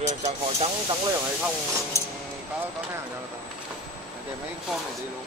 thì chẳng hỏi trắng trắng lên hay không có khách hàng cho người ta để mấy cái form này đi luôn.